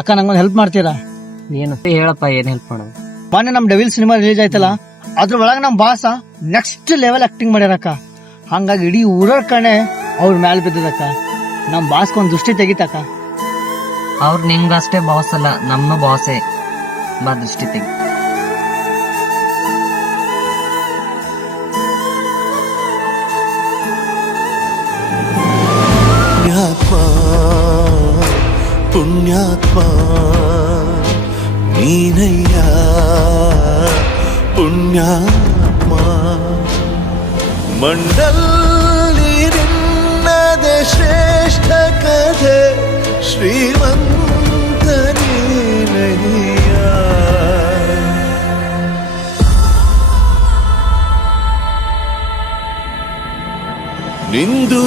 ಅಕ್ಕ ನಂಗೊಂದು ಹೆಲ್ಪ್ ಮಾಡ್ತೀರಾ? ಏನು ಹೇಳಪ್ಪ, ಏನ್ ಹೆಲ್ಪ್ ಮಾಡೋದು? ಮೊನ್ನೆ ನಮ್ ಡೆವಿಲ್ ಸಿನಿಮಾ ರಿಲೀಸ್ ಆಯ್ತಲ್ಲ, ಅದ್ರ ಒಳಗ ನಮ್ ಬಾಸ ನೆಕ್ಸ್ಟ್ ಲೆವೆಲ್ ಆಕ್ಟಿಂಗ್ ಮಾಡ್ಯಾರಕ್ಕ. ಹಂಗಾಗಿ ಇಡೀ ಊರ ಕಣೆ ಅವ್ರ ಮ್ಯಾಲ ಬಿದ್ದದಕ್ಕ. ನಮ್ ಬಾಸ್ಗೆ ಒಂದ್ ದೃಷ್ಟಿ ತೆಗಿತಕ್ಕ. ಅವ್ರು ನಿಂಗಷ್ಟೇ ಬಾಸ್ ಅಲ್ಲ, ನಮ್ಮ ಬಾಸೇ. ಬಾ ದೃಷ್ಟಿ ತೆಗಿ. ಪುಣ್ಯಾತ್ಮ ನೀನಯ್ಯ, ಪುಣ್ಯಾತ್ಮ ಮಂಡಲ್ಲಿ ನಿನ್ನದೆ ಶ್ರೇಷ್ಠ ಕಥೆ, ಶ್ರೀಮಂತ ನೀನಯ್ಯ. ನಿಂದು